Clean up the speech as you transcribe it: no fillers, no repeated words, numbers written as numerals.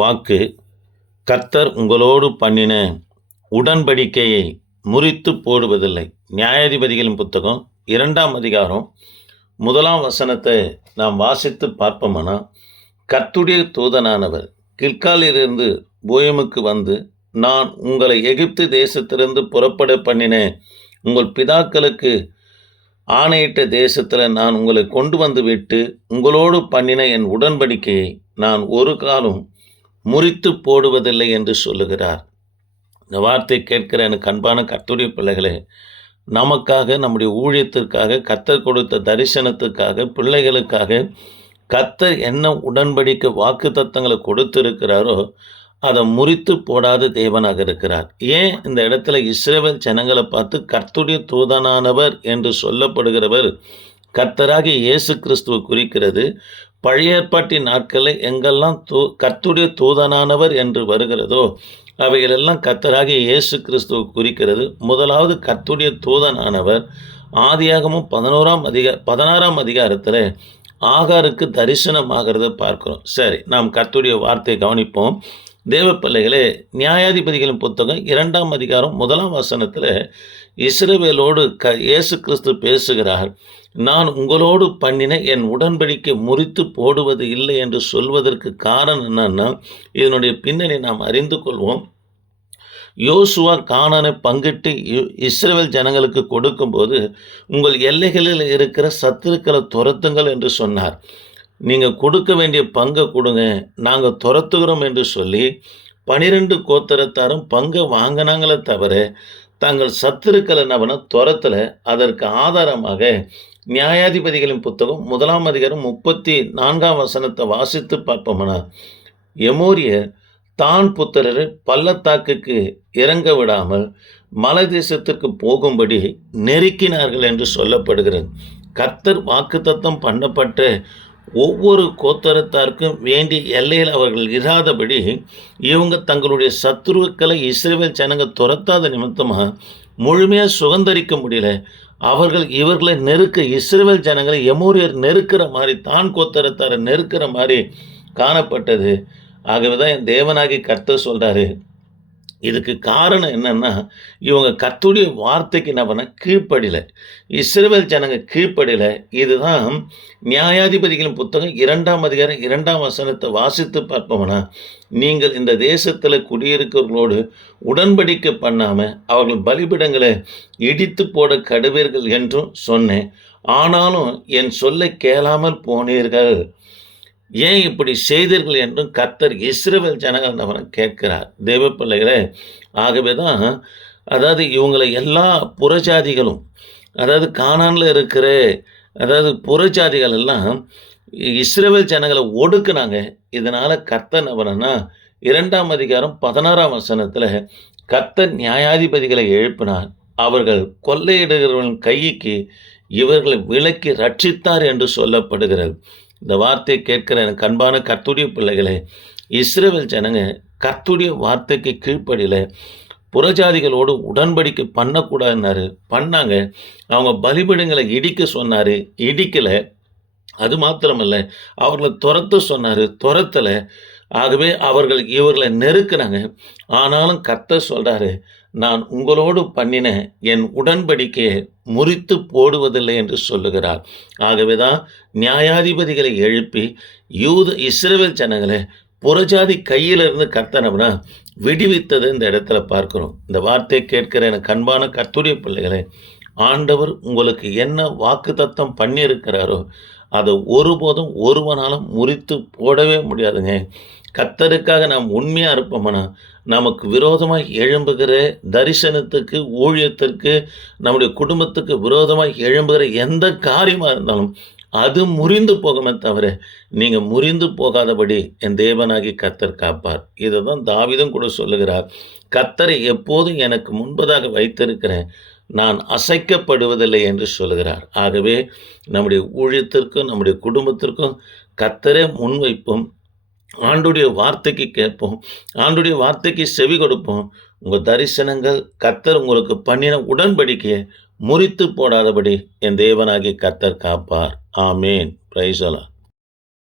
வாக்கு, கர்த்தர் உங்களோடு பண்ணின உடன்படிக்கையை முறித்து போடுவதில்லை. நியாயாதிபதிகளின் புத்தகம் 2ஆம் அதிகாரம் 1ஆம் வசனத்தை நாம் வாசித்து பார்ப்போமானா, கர்த்தருடைய தூதனானவர் கில்காலிலிருந்து போயமுக்கு வந்து, நான் உங்களை எகிப்து தேசத்திலிருந்து புறப்பட பண்ணின உங்கள் பிதாக்களுக்கு ஆணையிட்ட தேசத்தில் நான் உங்களை கொண்டு வந்து விட்டு உங்களோடு பண்ணின என் உடன்படிக்கையை நான் ஒரு காலம் முறித்து போடுவதில்லை என்று சொல்லுகிறார். இந்த வார்த்தை கேட்கிற எனக்கு அன்பான கர்த்தருடைய பிள்ளைகளே, நமக்காக, நம்முடைய ஊழியத்திற்காக, கர்த்தர் கொடுத்த தரிசனத்துக்காக, பிள்ளைகளுக்காக கர்த்தர் என்ன உடன்படிக்கை வாக்கு தத்தங்களை கொடுத்திருக்கிறாரோ அதை முறித்து போடாத தேவனாக இருக்கிறார். ஏன் இந்த இடத்துல இஸ்ரவேல் ஜனங்களை பார்த்து கர்த்தருடைய தூதனானவர் என்று சொல்லப்படுகிறவர் கர்த்தராகிய இயேசு கிறிஸ்துவை குறிக்கிறது. பழைய ஏற்பாட்டின் நாட்களில் எங்கெல்லாம் கர்த்தருடைய தூதனானவர் என்று வருகிறதோ அவைகளெல்லாம் கர்த்தராகிய இயேசு கிறிஸ்துவை குறிக்கிறது. முதலாவது கர்த்தருடைய தூதனானவர் ஆதியாகமும் 16ஆம் அதிகாரத்தில் ஆகாருக்கு தரிசனமாகிறத பார்க்கிறோம். சரி, நாம் கர்த்தருடைய வார்த்தையை கவனிப்போம். தேவ பிள்ளைகளே, நியாயாதிபதிகளின் புத்தகம் 2ஆம் அதிகாரம் 1ஆம் வசனத்தில் இஸ்ரவேலோடு இயேசு கிறிஸ்து பேசுகிறார். நான் உங்களோடு பண்ணின என் உடன்படிக்கை முறித்து போடுவது இல்லை என்று சொல்வதற்கு காரணம் என்னன்னா, இதனுடைய பின்னணி நாம் அறிந்து கொள்வோம். யோசுவா கானானை பங்கிட்டு இஸ்ரவேல் ஜனங்களுக்கு கொடுக்கும்போது, உங்கள் எல்லைகளில் இருக்கிற சத்துருக்களை துரத்துங்கள் என்று சொன்னார். நீங்கள் கொடுக்க வேண்டிய பங்கை கொடுங்க, நாங்கள் துரத்துகிறோம் என்று சொல்லி 12 கோத்திரத்தாரும் பங்கை வாங்கினாங்களே தவிர தங்கள் சத்துருக்களை நவன துரத்தலை. அதற்கு ஆதாரமாக நியாயாதிபதிகளின் புத்தகம் 1ஆம் அதிகாரம் 34ஆம் வசனத்தை வாசித்து பார்ப்போம்னா, எமோரியர் தான் புத்திரரை பள்ளத்தாக்குக்கு இறங்க விடாமல் மலை தேசத்திற்கு போகும்படி நெருக்கினார்கள் என்று சொல்லப்படுகிறது. கர்த்தர் வாக்குத்தத்தம் பண்ணப்பட்ட ஒவ்வொரு கோத்திரத்தாருக்கும் வேண்டிய எல்லையில் அவர்கள் இராதபடி இவங்க தங்களுடைய சத்துருக்களை இஸ்ரவேல் ஜனங்க துரத்தாத நிமித்தமாக முழுமையாக சுதந்தரிக்க முடியல. அவர்கள் இவர்களை நெருக்க, இஸ்ரவேல் ஜனங்களை எமோரியர் நெருக்கிற மாதிரி, தான் கோத்திரத்தாரை நெருக்கிற மாதிரி காணப்பட்டது. ஆகவே தான் என் தேவனாகி கர்த்தர் சொல்கிறாரு, இதுக்கு காரணம் என்னன்னா, இவங்க கர்த்தருடைய வார்த்தைக்கு நம்ம கீழ்ப்படியலை, இஸ்ரவேல் ஜனங்க கீழ்ப்படியலை. இதுதான் நியாயாதிபதிகளின் புத்தகம் 2ஆம் அதிகாரம் 2ஆம் வசனத்தை வாசித்து பார்ப்போம்னா, நீங்கள் இந்த தேசத்தில் குடியிருக்கிறவர்களோடு உடன்படிக்கை பண்ணாமல் அவர்கள் பலிபிடங்களை இடித்து போட கடுவீர்கள் என்றும் சொன்னேன். ஆனாலும் என் சொல்லை கேளாமல் போனீர்கள், ஏன் இப்படி செய்தீர்கள் என்றும் கர்த்தர் இஸ்ரவேல் ஜனங்கள் அவனை கேட்கிறார். தேவ பிள்ளைகளே, ஆகவே தான் அதாவது இவங்களை எல்லா புறஜாதிகளும், அதாவது கானானில் இருக்கிற புறஜாதிகள் எல்லாம் இஸ்ரவேல் ஜனங்களை ஒடுக்குனாங்க. இதனால் கர்த்தர் அவனா 2ஆம் அதிகாரம் 16ஆம் வசனத்தில் கர்த்தர் நியாயாதிபதிகளை எழுப்பினார். அவர்கள் கொள்ளையிடுகிறவர்களின் கைக்கு இவர்களை விலக்கி ரட்சித்தார் என்று சொல்லப்படுகிறது. இந்த வார்த்தையை கேட்கிற எனக்கு அன்பான கர்த்தருடைய பிள்ளைகளே, இஸ்ரவேல் ஜனங்க கர்த்தருடைய வார்த்தைக்கு கீழ்ப்படியில் புறஜாதிகளோடு உடன்படிக்கை பண்ணக்கூடாதுன்னாரு, பண்ணாங்க. அவங்க பலிபீடங்களை இடிக்க சொன்னார், இடிக்கலை. அது மாத்திரமல்ல, அவர்களை துரத்த சொன்னார், துரத்தலை. ஆகவே அவர்கள் இவர்களை நெருக்கினாங்க. ஆனாலும் கர்த்தர் சொல்கிறாரு, நான் உங்களோடு பண்ணின என் உடன்படிக்கையை முறித்து போடுவதில்லை என்று சொல்லுகிறார். ஆகவே தான் நியாயாதிபதிகளை எழுப்பி இஸ்ரவேல் ஜனங்களை புறஜாதி கையிலிருந்து கர்த்தனம்னா விடுவித்தது இந்த இடத்துல பார்க்கிறோம். இந்த வார்த்தையை கேட்கிற எனக்கு அன்பான கர்த்தருடைய பிள்ளைகளை, ஆண்டவர் உங்களுக்கு என்ன வாக்கு தத்தம் பண்ணியிருக்கிறாரோ அதை ஒருபோதும் ஒருவனாலும் முறித்து போடவே முடியாதுங்க. கர்த்தருக்காக நாம் உண்மையாக இருப்போம்னா, நமக்கு விரோதமாக எழும்புகிற தரிசனத்துக்கு, ஊழியத்திற்கு, நம்முடைய குடும்பத்துக்கு விரோதமாக எழும்புகிற எந்த காரியமாக இருந்தாலும் அது முறிந்து போகுமே தவிர நீங்கள் முறிந்து போகாதபடி என் தேவனாகி கர்த்தர் காப்பார். இதை தான் தாவீதும் கூட சொல்லுகிறார், கர்த்தரை எப்போதும் எனக்கு முன்பதாக வைத்திருக்கிறேன், நான் அசைக்கப்படுவதில்லை என்று சொல்கிறார். ஆகவே நம்முடைய ஊழியத்திற்கும் நம்முடைய குடும்பத்திற்கும் கர்த்தரே முன்வைப்போம். ஆண்டுடைய வார்த்தைக்கு கேட்போம், ஆண்டுடைய வார்த்தைக்கு செவி கொடுப்போம். உங்கள் தரிசனங்கள் கர்த்தர் உங்களுக்கு பண்ணின உடன்படிக்கையை முறித்து போடாதபடி என் தேவனாகி கர்த்தர் காப்பார். ஆமேன். Praise the Lord.